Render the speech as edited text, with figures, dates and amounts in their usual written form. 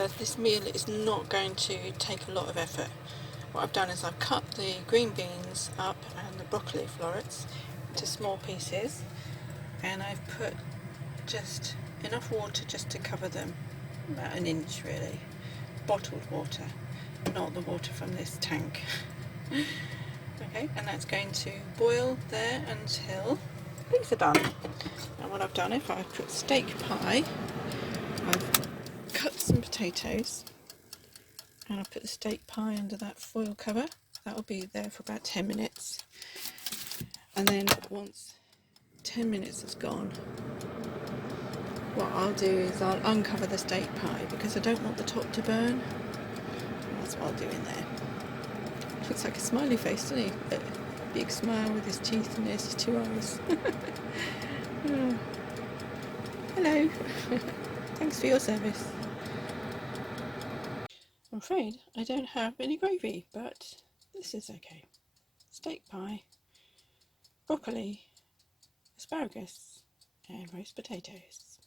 remember, this meal is not going to take a lot of effort. What I've done is I've cut the green beans up and the broccoli florets into small pieces, and I've put just enough water just to cover them, about an inch really, bottled water, not the water from this tank. Okay, and that's going to boil there until these are done. And what I've done, if I put steak pie, I've cut some potatoes and I'll put the steak pie under that foil cover. That will be there for about 10 minutes. And then once 10 minutes is gone, what I'll do is I'll uncover the steak pie because I don't want the top to burn. And that's what I'll do in there. Looks like a smiley face, doesn't he? A big smile with his teeth and there's his 2 eyes. Oh. Hello. Thanks for your service. I'm afraid I don't have any gravy, but this is okay. Steak pie, broccoli, asparagus and roast potatoes.